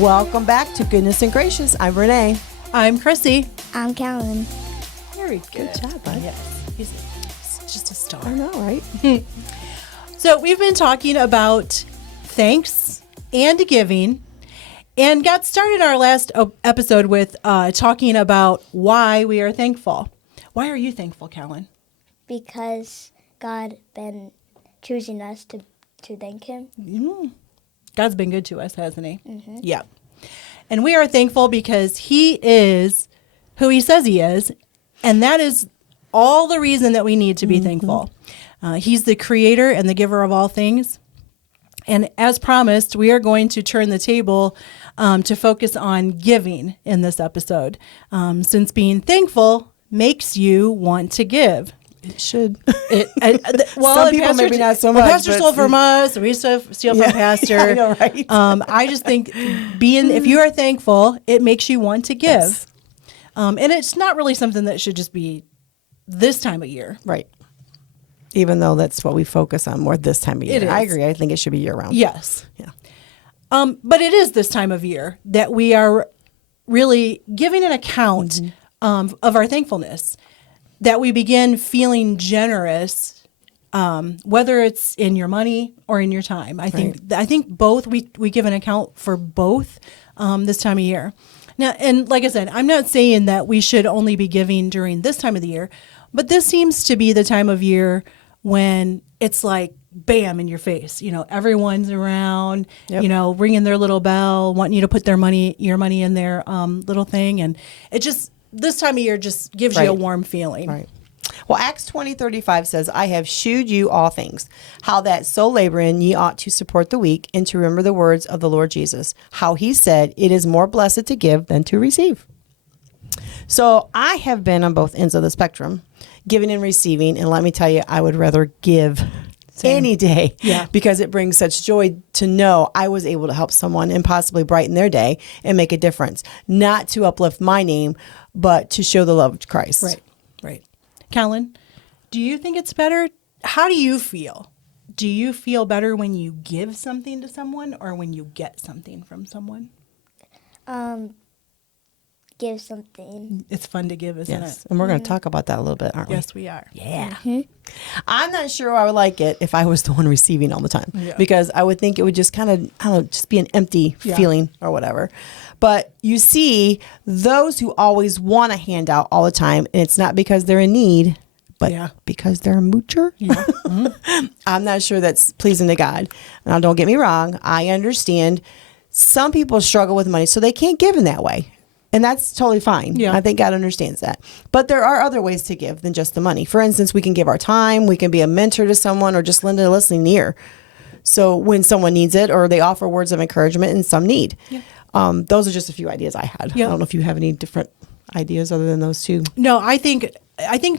Welcome back to Goodness and Gracious. I'm Renee. I'm Chrissy. I'm Kalen. Very good. Good job, bud. Yes. He's just a star. I know, right? So we've been talking about thanks and giving, and got started our last episode with talking about why we are thankful. Why are you thankful, Kalen? Because God been choosing us to thank him. God's been good to us, hasn't he? Mm-hmm. Yeah. And we are thankful because he is who he says he is, and that is all the reason that we need to be thankful. He's the creator and the giver of all things. And as promised, we are going to turn the table to focus on giving in this episode, since being thankful makes you want to give. It should. Some people maybe not so much. Pastor stole from us. We used to steal from Pastor. I know, right? I just think if you are thankful, it makes you want to give. Yes. And it's not really something that should just be this time of year. Right. Even though that's what we focus on more this time of year. It is. I agree. I think it should be year round. Yes. Yeah. But it is this time of year that we are really giving an account of our thankfulness, that we begin feeling generous, whether it's in your money or in your time. I think both, we give an account for both this time of year. Now, and like I said, I'm not saying that we should only be giving during this time of the year, but this seems to be the time of year when it's like, bam, in your face. You know, everyone's around, ringing their little bell, wanting you to put your money in their little thing. And it just, this time of year just gives you a warm feeling. Right. Well, Acts 20:35 says, I have shewed you all things, how that so laboring ye ought to support the weak, and to remember the words of the Lord Jesus, how he said, it is more blessed to give than to receive. So I have been on both ends of the spectrum, giving and receiving, and let me tell you, I would rather give any day, because it brings such joy to know I was able to help someone and possibly brighten their day and make a difference, not to uplift my name, but to show the love of Christ. Right. Kalen, do you think it's better? How do you feel? Do you feel better when you give something to someone or when you get something from someone? Give something. It's fun to give, isn't it? And we're going to talk about that a little bit, aren't we? Yes, we are. Yeah. I'm not sure I would like it if I was the one receiving all the time, because I would think it would just kind of, I don't know, just be an empty feeling or whatever. But you see those who always want to hand out all the time, and it's not because they're in need, but because they're a moocher. Yeah. I'm not sure that's pleasing to God. Now, don't get me wrong. I understand some people struggle with money, so they can't give in that way. And that's totally fine. Yeah. I think God understands that. But there are other ways to give than just the money. For instance, we can give our time, we can be a mentor to someone, or just lend a listening ear. So when someone needs it, or they offer words of encouragement in some need. Yeah. Those are just a few ideas I had. Yeah. I don't know if you have any different ideas other than those two. No, I think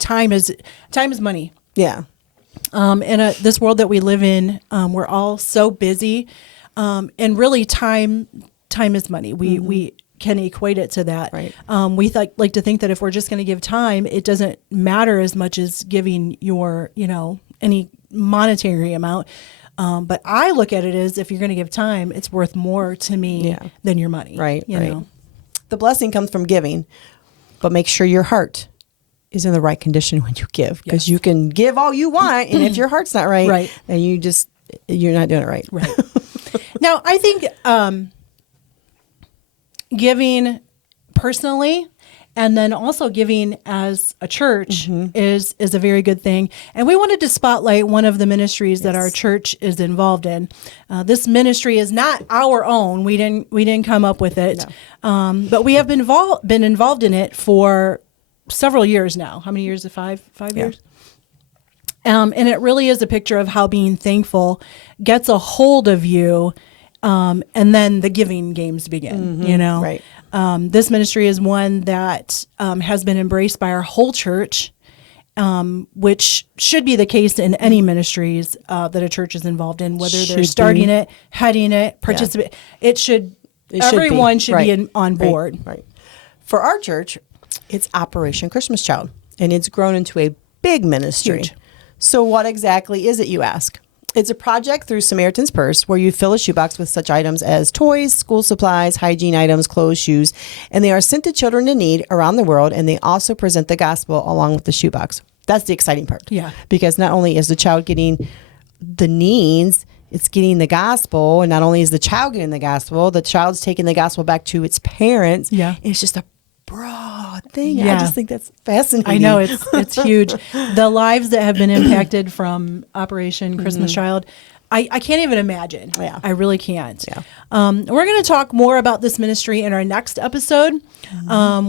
time is money. Yeah. In this world that we live in, we're all so busy, and really time is money. We can equate it to that. Right. We like to think that if we're just going to give time, it doesn't matter as much as giving your, any monetary amount. But I look at it as, if you're going to give time, it's worth more to me than your money. Right. You know? The blessing comes from giving, but make sure your heart is in the right condition when you give, because you can give all you want, and if your heart's not right, then you're not doing it right. Right. Now, I think giving personally, and then also giving as a church is a very good thing. And we wanted to spotlight one of the ministries that our church is involved in. This ministry is not our own. We didn't come up with it, but we have been involved in it for several years now. How many years? 5 years. And it really is a picture of how being thankful gets a hold of you. And then the giving games begin, Right. This ministry is one that has been embraced by our whole church, which should be the case in any ministries that a church is involved in, whether they're starting it, heading it, participate. Everyone should be on board. Right. For our church, it's Operation Christmas Child, and it's grown into a big ministry. Huge. So what exactly is it, you ask? It's a project through Samaritan's Purse where you fill a shoebox with such items as toys, school supplies, hygiene items, clothes, shoes, and they are sent to children in need around the world, and they also present the gospel along with the shoebox. That's the exciting part. Yeah. Because not only is the child getting the needs, it's getting the gospel, and not only is the child getting the gospel, the child's taking the gospel back to its parents. Yeah. And it's just a broad thing. Yeah. I just think that's fascinating. I know it's huge. The lives that have been impacted from Operation Christmas Child, I can't even imagine. Yeah. I really can't. Yeah. We're going to talk more about this ministry in our next episode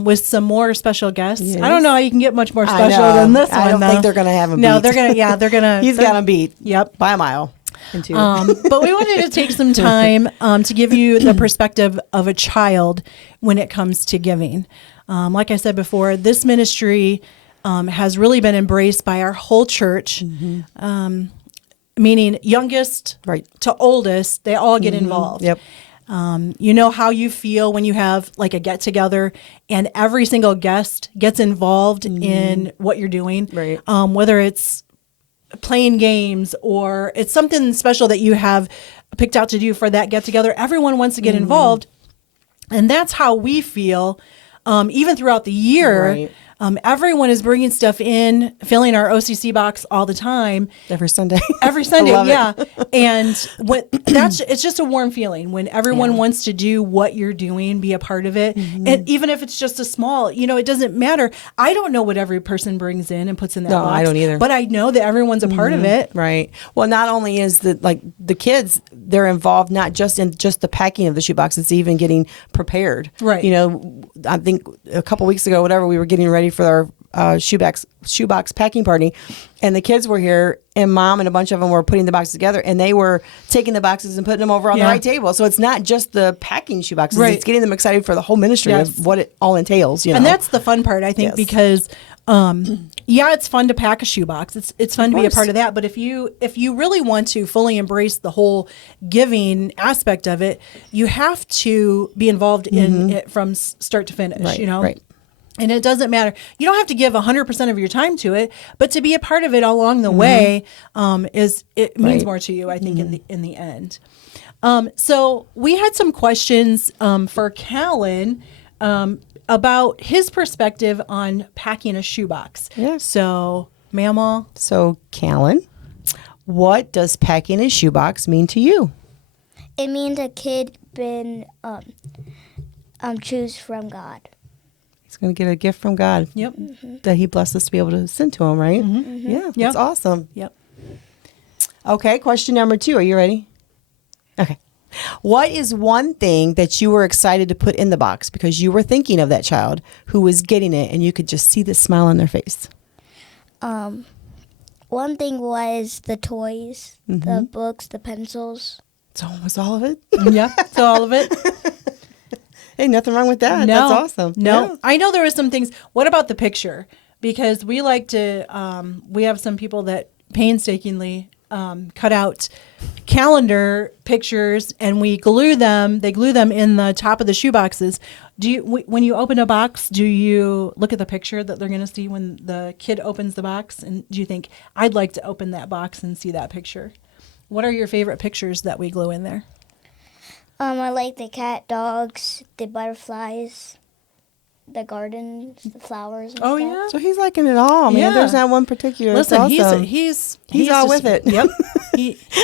with some more special guests. Yes. I don't know how you can get much more I special know. than this one. I don't though. think they're going to have him No, beat. they're going to, they're going to. He's got him beat. Yep. By a mile. Into But we wanted to take some time to give you the perspective of a child when it comes to giving. Like I said before, this ministry has really been embraced by our whole church, meaning youngest Right. to oldest, they all get involved. Yep. You know how you feel when you have like a get together and every single guest gets involved in what you're doing, Right. Whether it's playing games or it's something special that you have picked out to do for that get together. Everyone wants to get involved. And that's how we feel even throughout the year. Right. Everyone is bringing stuff in, filling our OCC box all the time. Every Sunday. Every Sunday, love it. yeah. And it's just a warm feeling when everyone wants to do what you're doing, be a part of it. And even if it's just a small, it doesn't matter. I don't know what every person brings in and puts in that No, box. I don't either. But I know that everyone's a part of it. Right. Well, not only is the kids, they're involved not just in just the packing of the shoebox, it's even getting prepared. Right. I think a couple weeks ago, whatever, we were getting ready for our shoebox packing party, and the kids were here, and Mom and a bunch of them were putting the boxes together, and they were taking the boxes and putting them over on the right table. So it's not just the packing shoeboxes; Right. it's getting them excited for the whole ministry of what it all entails. And that's the fun part, I think, Yes. because it's fun to pack a shoebox. It's fun to be a course. part of that. But if you really want to fully embrace the whole giving aspect of it, you have to be involved in it from start to finish. Right, right. And it doesn't matter. You don't have to give 100% of your time to it, but to be a part of it along the way means Right. more to you, I think, in the end. So we had some questions for Kalen about his perspective on packing a shoebox. Yes. So, Mama. So, Kalen, what does packing a shoebox mean to you? It means a kid been choose from God. He's going to get a gift from God. Yep. That he blessed us to be able to send to him, right? Yeah, that's awesome. Yep. Okay, question number 2. Are you ready? Okay. What is one thing that you were excited to put in the box because you were thinking of that child who was getting it and you could just see the smile on their face? One thing was the toys, the books, the pencils. It's almost all of it. Yeah. So all of it. Hey, nothing wrong with that. No, That's awesome. No, Yeah. I know there are some things. What about the picture? Because we like to, we have some people that painstakingly cut out calendar pictures and we glue them. They glue them in the top of the shoe boxes. Do you, when you open a box, do you look at the picture that they're going to see when the kid opens the box? And do you think, I'd like to open that box and see that picture? What are your favorite pictures that we glue in there? I like the cat, dogs, the butterflies, the gardens, the flowers. And stuff. Yeah. So he's liking it all, man. Yeah. There's not one particular. It's Listen, awesome. he's all just- with it. Yep.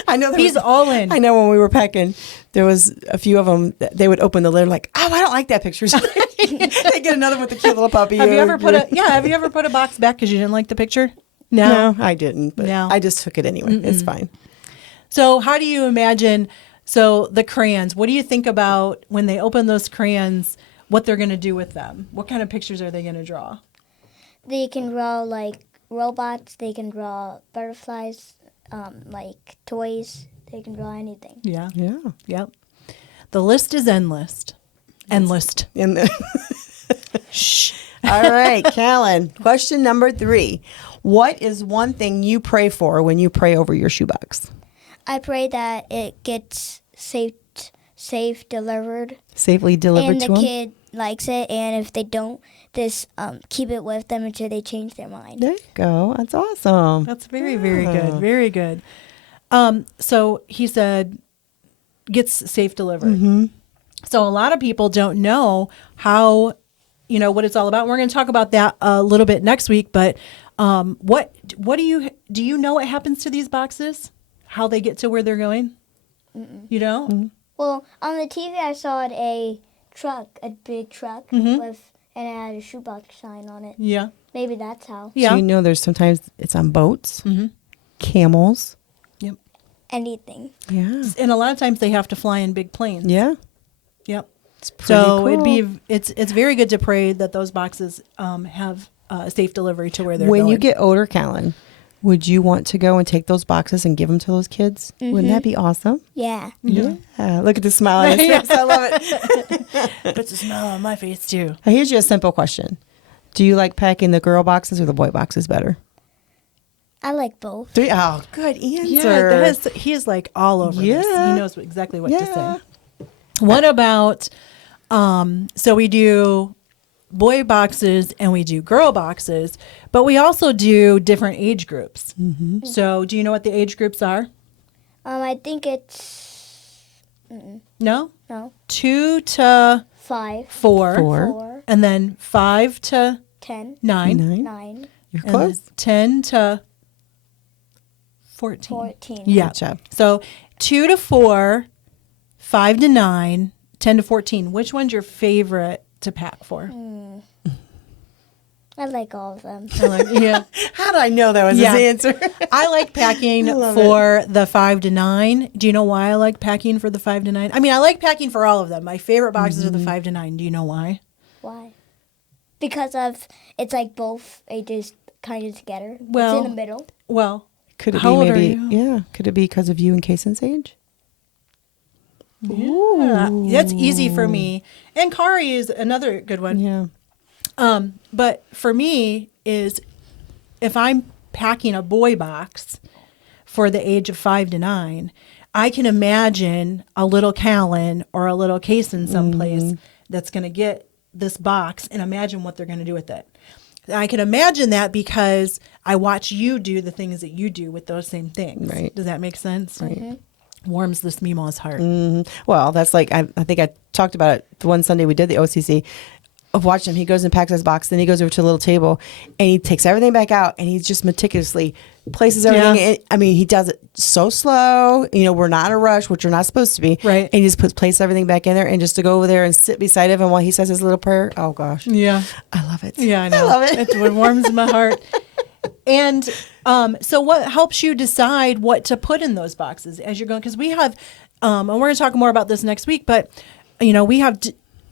I know He's all in. I know when we were packing, there was a few of them that they would open the lid like, oh, I don't like that picture. So they get another with the cute little puppy. Have you ever put a box back because you didn't like the picture? No, I didn't. But No. I just took it anyway. It's fine. So how do you imagine? So the crayons. What do you think about when they open those crayons? What they're going to do with them? What kind of pictures are they going to draw? They can draw like robots. They can draw butterflies, like toys. They can draw anything. Yeah. Yeah. Yep. The list is endless. Endless. And Shh. All right, Kalen. Question number 3. What is one thing you pray for when you pray over your shoebox? I pray that it gets safe delivered, Safely delivered and to the them? kid likes it. And if they don't, just keep it with them until they change their mind. There you go. That's awesome. That's very, very good. Very good. So he said, gets safe delivery. So a lot of people don't know how, what it's all about. We're going to talk about that a little bit next week. But what do you know what happens to these boxes? How they get to where they're going? You know? Well, on the TV I saw a big truck with, and it had a shoebox sign on it. Yeah. Maybe that's how. Yeah. So you know there's sometimes it's on boats, camels. Yep. Anything. Yeah. And a lot of times they have to fly in big planes. Yeah. Yep. It's pretty So cool. it's very good to pray that those boxes have a safe delivery to where they're When going. you get older, Kalen, would you want to go and take those boxes and give them to those kids? Wouldn't that be awesome? Yeah. Yeah. Look at the smile on his face. I love it. puts a smile on my face too. Now, here's just a simple question. Do you like packing the girl boxes or the boy boxes better? I like both. Oh, good answer. Yeah, he is like all over this. Yeah. He knows exactly what to Yeah. say. What about, so we do boy boxes and we do girl boxes, but we also do different age groups. So do you know what the age groups are? I think it's No? no 2 to 5, 4, 4, and then 5 to 10, 9, 9, You're and close. then 10 to 14. 14. Yeah. Good job. So 2 to 4, 5 to 9, 10 to 14. Which one's your favorite to pack for? I like all of them. Yeah. How did I know that was Yeah. his answer? I like packing love for the 5 to 9. Do you know why I like packing for the 5 to 9? I mean, I like packing for all of them. My favorite boxes are the 5 to 9. Do you know why? Why? Because of it's like both ages kind of together. Well- it's in the middle. Well, Could it How be old are maybe? you? Yeah. Could it be because of you and Kaysen's age? yeah, that's easy for me. And Kari is another good one. Yeah. But for me is if I'm packing a boy box for the age of 5 to 9, I can imagine a little Kalen or a little Kaysen someplace that's going to get this box and imagine what they're going to do with it. I can imagine that because I watch you do the things that you do with those same things. Right. Does that make sense? Right. Warms this Meemaw's heart. Well, that's like I think I talked about it the one Sunday we did the OCC. Of watching him, he goes and packs his box, then he goes over to a little table, and he takes everything back out, and he just meticulously places everything. Yeah. In. I mean, he does it so slow. We're not in a rush, which we're not supposed to be. Right. And he just places everything back in there, and just to go over there and sit beside him while he says his little prayer. Oh gosh, Yeah. I love it. Yeah, I know. I love it. It warms my heart. And so what helps you decide what to put in those boxes as you're going? Because we have, and we're going to talk more about this next week, but, we have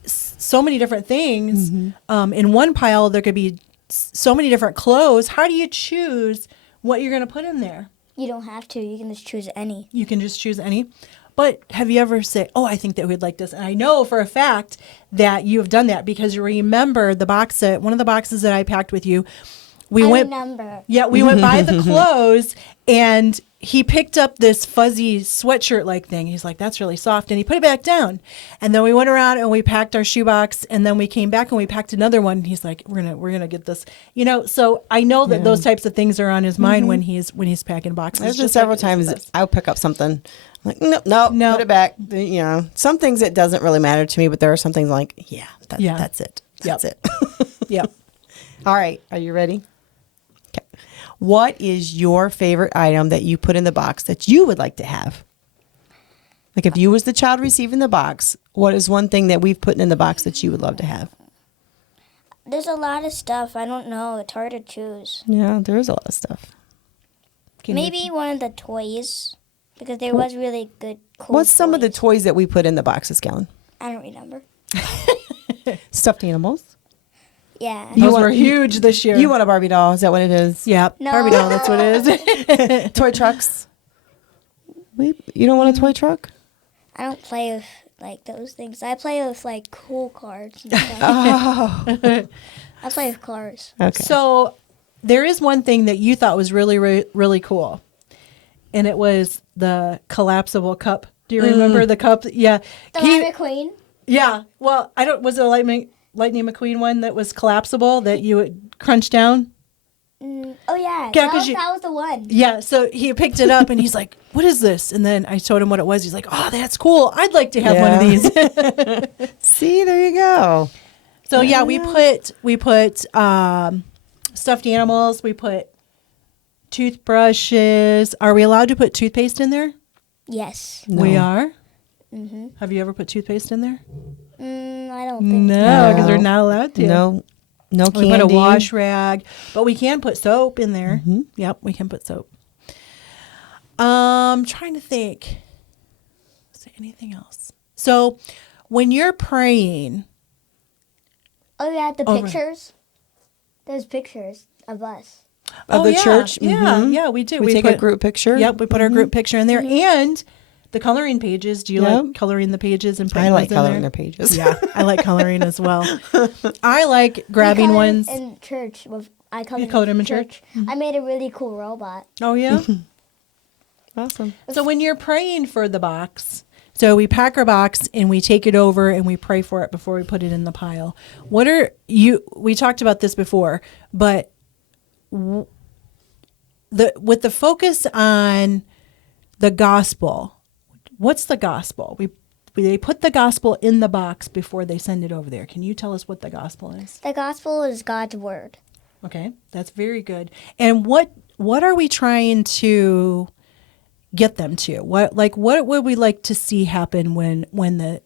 so many different things. In one pile, there could be so many different clothes. How do you choose what you're going to put in there? You don't have to. You can just choose any. You can just choose any. But have you ever said, oh, I think that we'd like this? And I know for a fact that you have done that because you remember the box set, one of the boxes that I packed with you. We went by the clothes and he picked up this fuzzy sweatshirt like thing. He's like, that's really soft. And he put it back down. And then we went around and we packed our shoebox and then we came back and we packed another one. And he's like, we're gonna get this. So I know that those types of things are on his mind when he's packing boxes. There's been several times I'll pick up something. I'm like, no, put it back. Some things it doesn't really matter to me, but there are some things like, that's it. That's it. Yep. All right. Are you ready? Okay. What is your favorite item that you put in the box that you would like to have? Like if you was the child receiving the box, what is one thing that we've put in the box that you would love to have? There's a lot of stuff. I don't know. It's hard to choose. Yeah, there is a lot of stuff. Maybe one of the toys, because there was really good, cool What's some of the toys. toys that we put in the boxes, Kalen? I don't remember. Stuffed animals. Yeah. Those want- were huge this year. You want a Barbie doll? Is that what it is? Yeah. No. Barbie doll, that's what it is. Toy trucks. You don't want a toy truck? I don't play with like those things. I play with like cool cards and stuff. I play with cars. Okay. So there is one thing that you thought was really, really, really cool. And it was the collapsible cup. Do you remember the cup? Yeah. The Lightning McQueen. Yeah. Well, was it a Lightning McQueen one that was collapsible that you would crunch down? Oh yeah, Yeah, 'cause that was the one. Yeah, so he picked it up and he's like, "What is this?" And then I told him what it was. He's like, "Oh, that's cool. I'd like to have one of these." See, there you go. So yeah, we put stuffed animals. We put toothbrushes. Are we allowed to put toothpaste in there? Yes. No. We are. Have you ever put toothpaste in there? I don't think so. No, because we're not allowed to. No candy. We put a wash rag, but we can put soap in there. Yep, we can put soap. Trying to think. Is there anything else? So, when you're praying, Oh yeah, the right. pictures. There's pictures of us. Of the church? Yeah, we do. We take a group picture? Yep, we put our group picture in there, and the coloring pages. Do you like coloring the pages and putting I like those in coloring there? the pages. Yeah, I like coloring as well. I like grabbing We ones. colored in church. I You colored them in church? I made a really cool robot. Oh yeah. Awesome. So when you're praying for the box, so we pack our box and we take it over and we pray for it before we put it in the pile. We talked about this before, but with the focus on the gospel, what's the gospel? They put the gospel in the box before they send it over there. Can you tell us what the gospel is? The gospel is God's word. Okay, that's very good. And what are we trying to get them to? What would we like to see happen when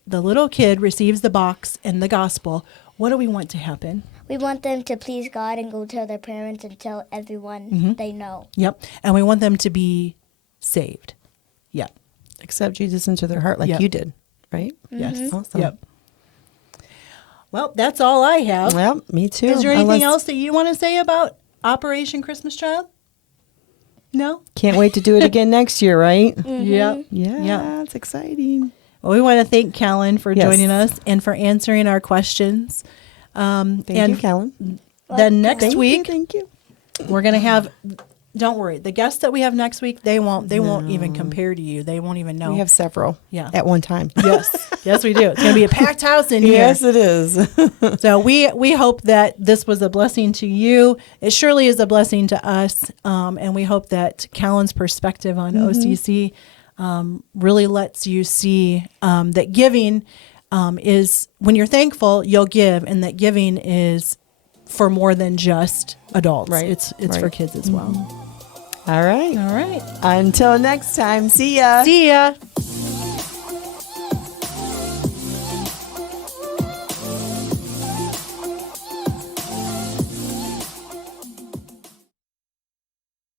the little kid receives the box and the gospel? What do we want to happen? We want them to please God and go tell their parents and tell everyone they know. Yep. And we want them to be saved. Yep. Accept Jesus into their heart like you did, right? Yes. Awesome. Yep. Well, that's all I have. Well, me too. Is there anything else that you want to say about Operation Christmas Child? No? Can't wait to do it again next year, right? Yep. Yeah, Yep. it's exciting. Well, we want to thank Kalen for Yes. joining us and for answering our questions. Thank you, Kalen. Then next week, Thank you. we're going to have, don't worry, the guests that we have next week, they won't even compare to you. They won't even know. We have several Yeah. at one time. Yes, we do. It's going to be a packed house in here. Yes, it is. So we hope that this was a blessing to you. It surely is a blessing to us. And we hope that Kalen's perspective on OCC really lets you see that giving is, when you're thankful, you'll give, and that giving is for more than just adults. Right. It's Right. for kids as well. All right. All right. Until next time, see ya. See ya.